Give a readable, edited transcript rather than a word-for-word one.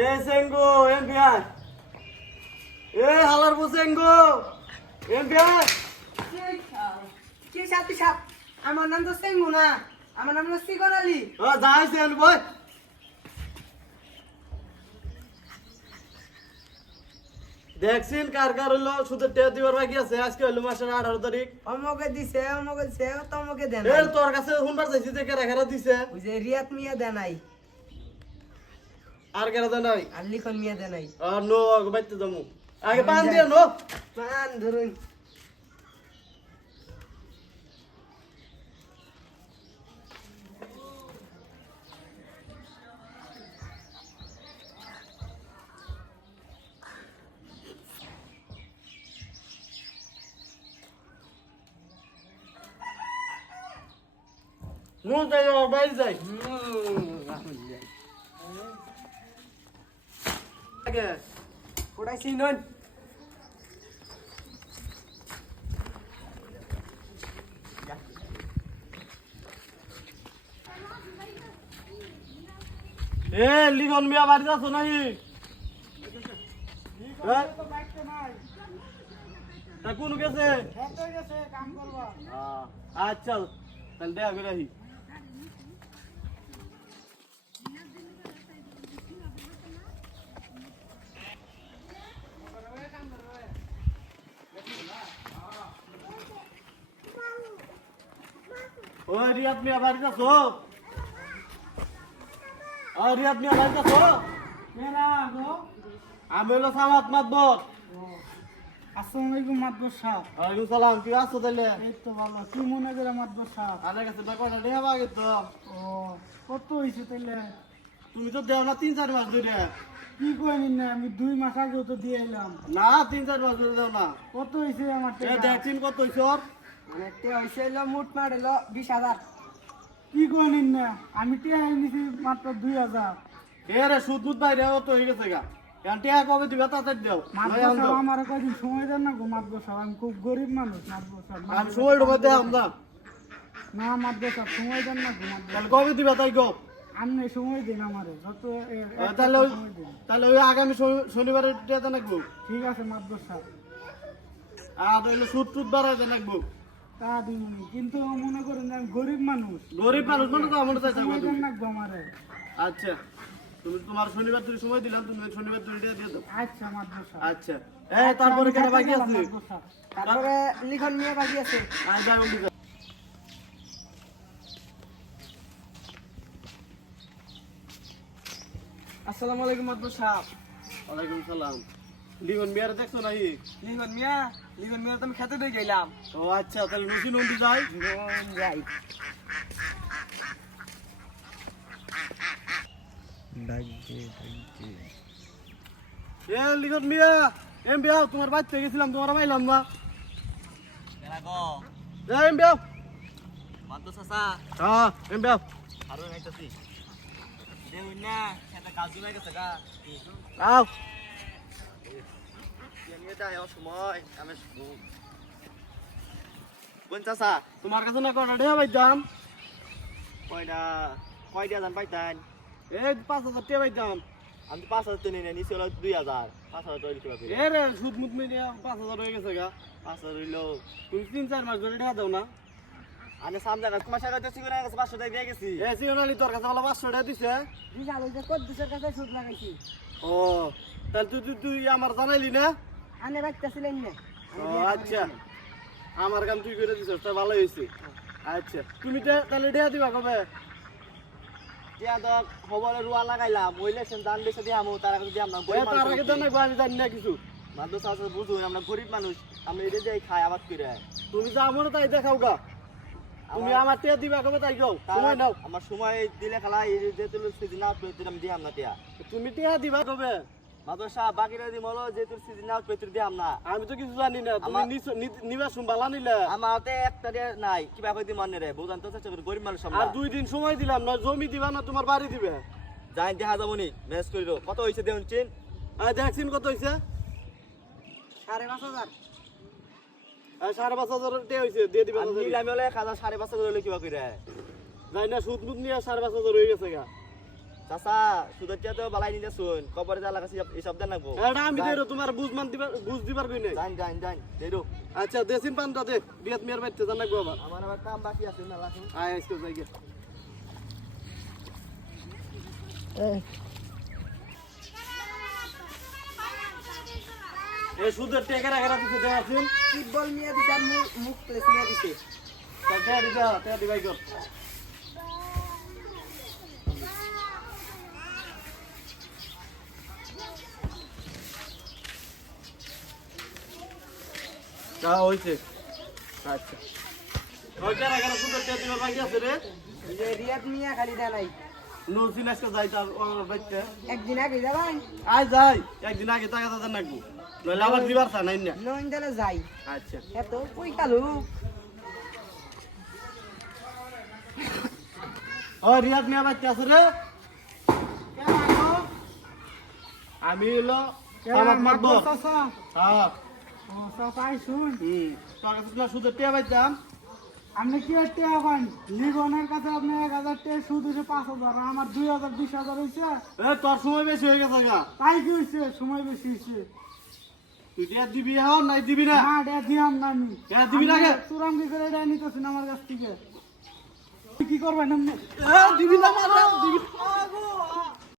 এ সেঙ্গো MBI এ হালার বো সেঙ্গো MBI কি সাপ সাপ আমার নাম তো সেঙ্গু না আমার নাম হলো সিগন আলী যাইছেন বই দেখছেন কার কার হইলো শুধু টেয়া দিবার বাকি আছে আজকে হইলো মাসের 18 তারিখ অমকে দিছে তমকে দেন এ তোর কাছে শুনবার চাইছি যে কেরা কেরা দিছে ওই যে রিয়াত মিয়া দেন নাই আর কেরা দেন নাই আর লিখন মিয়া দেন নাই আর নো আগে বাইতে যামু আগে পান দিয়া নো পান ধরুন নো যাই বাইরে যাই আগে পড়াইছি নন এ লিখন মিয়া বাড়ি যাচ্ছ নাকি তা কোন গেছে আচ্ছা তাহলে দেখা করে আসি ওই রিয়াদ মিয়া বাড়ি যাচ্ছ রিয়াদ মিয়া বাড়ি যাচ্ছ আমি হলো সামাত মাতবর আসসালামু আলাইকুম মাদবর সাহেব। ওয়ালাইকুম সালাম কি আছো তাহলে এই তো ভালো। কি মনে করে মাদবর সাহেব? আমার কাছে না কয়টা দেয়া বাগে তো ও কত হয়েছে তাইলে? তুমি তো দেও না 3-4 মাস ধরে কি কইনি না আমি 2 মাস আগে তো দিয়ে এলাম। না 3-4 মাস ধরে দেও না কত হয়েছে আমার এ টাকা? দেখছিন কত হইছে ওর মানে তে হইছে হলো মুট মারলো 20000 কি কইনি না আমি টাকা নিছি মাত্র 2000। এ রে সুদ মুদ বাইরে তো হয়ে গেছে গা এখন টিয়া কবে দিবে তাড়াতাড়ি দেও মাদবর সাহেব আমার কয়দিন সময় দেন না গো মাদবর সাহেব, আমি খুব গরিব মানুষ মাদবর সাহেব। আমি সময় ঢুকে দেখাম না না মাদবর সাহেব সময় দেন না গো মাদবর তাহলে কবে দিবে তাই গো আপনি সময় দিন আমারে যত তাহলে ওই সময় দিন। তাহলে ওই আগামী শনিবারে টিয়া দেন রাখবো ঠিক আছে মাদবর সাহেব, আর হইলে সুদ টুদ বাড়াই দেন রাখবো তা দিন কিন্তু মনে করেন যে আমি গরিব মানুষ, গরিব মানুষ মানে তো আমার চাইছে সময় দেন না গো আমারে। আচ্ছা তুমি তোমার শনিবার তুমি সময় দিলাম তুমি শনিবার তুমি টিয়া দিয়ে দাও আচ্ছা মাদবর সাহেব। আচ্ছা এই তারপরে কেন বাকি আছে মাদবর সাহেব। তারপরে লিখন মিয়া বাকি আছে আয় যাই বলি আসসালামু আলাইকুম মাদবর সাহেব। ওয়ালাইকুম সালাম লিখন মিয়ারে দেখছো নাকি লিখন মিয়া তো আমি খেতে দিয়ে গেলাম ও আচ্ছা তাহলে নসি নন্দী যাই যাই এ লিখন মিয়া এম বিয়া তোমার বাড়িতে গেছিলাম তোমার পাইলাম না এম বিয়া হ্যাঁ এম বিয়া আও তোমার কাছে না কটা টাকা পাইতাম এই 5,000 টাকা পাইতাম আমি 5,000 তে নিয়ে নিছি হলো 2,000 5,000 টাকা লিখে পাবি এ রে সুদ মুদ মিলিয়ে 5,000 হয়ে গেছে গা 5,000 হইলো তুমি 3-4 মাস ধরে টাকা দাও না আমি সামনে তোমার সাথে তো সিগুনা গেছে 500 টাকা দিয়ে গেছি এ সিওনালি তোর কাছে বলা 500 টাকা দিছে বিশাল ওই যে কদ্দুসের কাছে সুদ লাগাইছি ও তাহলে তুই আমার জানাইলি না আনে রাখতেছিলেন না ও আচ্ছা আমার কাম তুই করে দিছিস তা ভালো হয়েছে আচ্ছা তুমি তাহলে টাকা দিবা কবে টিয়া দক খবরে রুয়া লাগাইলাম ওইলে সেন দান বেশি দিয়ে আমু তার আগে দিয়ে আমরা এ তার আগে তো না আমি জানি না কিছু মাদ্রাসা সাথে বুঝুন আমরা গরিব মানুষ আমরা এদের দিয়ে খাই আবাদ করে তুমি যা মনে তাই দেখাও গা তুমি আমার টাকা দিবা কবে তাই গাও সময় নাও আমার সময় দিলে খেলা এই যে তুই সিজন আউট পেতে আমি দিয়াম না টিয়া তুমি টাকা দিবা কবে মাদ্রাসা বাকিরা দি মলো যে তুই সিজন আউট পেতে দিয়াম না আমি তো কিছু জানি না তুমি নিবা শুনবালা নিলে আমাতে একটা দিয়ে নাই কিবা কই দি মনে রে বুঝান তো চেষ্টা করি গরিব মানুষ আর আমরা 2 দিন সময় দিলাম না জমি দিবা না তোমার বাড়ি দিবে যাই দেখা যাবনি ম্যাচ করিলো কত হইছে দেউন চিন আর দেখছিন কত হইছে 5,500 আর 5,500 টাকা হইছে দিয়ে দিবা আমি নিলাম হলে 1,500 5,500 করে কিবা কইরা যাই না সুদ মুদ নিয়ে 5,500 হয়ে গেছে গা চাচা সুদের টিয়া তো বালাই নিতে শুন কবরে যা লাগাছি এই সব দেন লাগবো এটা আমি দেরো তোমার বুঝ দিবার কই নাই যান দেরো আচ্ছা দেশিন পান্তা দে বিয়াত মিয়ার বাইতে জানা গো আবার আমার আবার কাম বাকি আছে মেলা শুন আয় আজকে যাই গে এ সুদের টেকা রাখা দিতে দেওয়া আছেন টিবল মিয়া দিছে আর মুখ প্লেস মিয়া দিছে তা দেয়া দিবা তে দিবাই গো তা হইছে আচ্ছা ওই কেন কেন সুদের টেকা দিবার বাকি আছে রে এই যে রিয়াদ মিয়া খালি দেয় নাই নরসিন আজকে যাই তার বাইতে একদিন আগে যাবাই আয় যাই একদিন আগে টাকা দাদা নাকবো নইলে আবার দিবার চা নাই না নইন দিলে যাই আচ্ছা এত কই কালু ও রিয়াদ মিয়া বাইতে আছে রে আমি হলো আমার মাতবো চাচা হ্যাঁ ও চাচা আইসুন তোর কাছে না সুদের টেকা পাইতাম আপনি কি আর টেয়া পান লিগনের কাছে আপনি 1000 টাকা সুদ হইছে 5000 আর আমার 2000 20000 হইছে এ তোর সময় বেশি হয়ে গেছে গা তাই কি হইছে সময় বেশি হইছে তুই টেকা দিবি এখন নাই দিবি না না এটা দিয়াম না আমি টেকা দিবি না কে তুরাম কি করে এটা নিতেছেন আমার কাছ থেকে কি করবেন আপনি দিবি না দিবি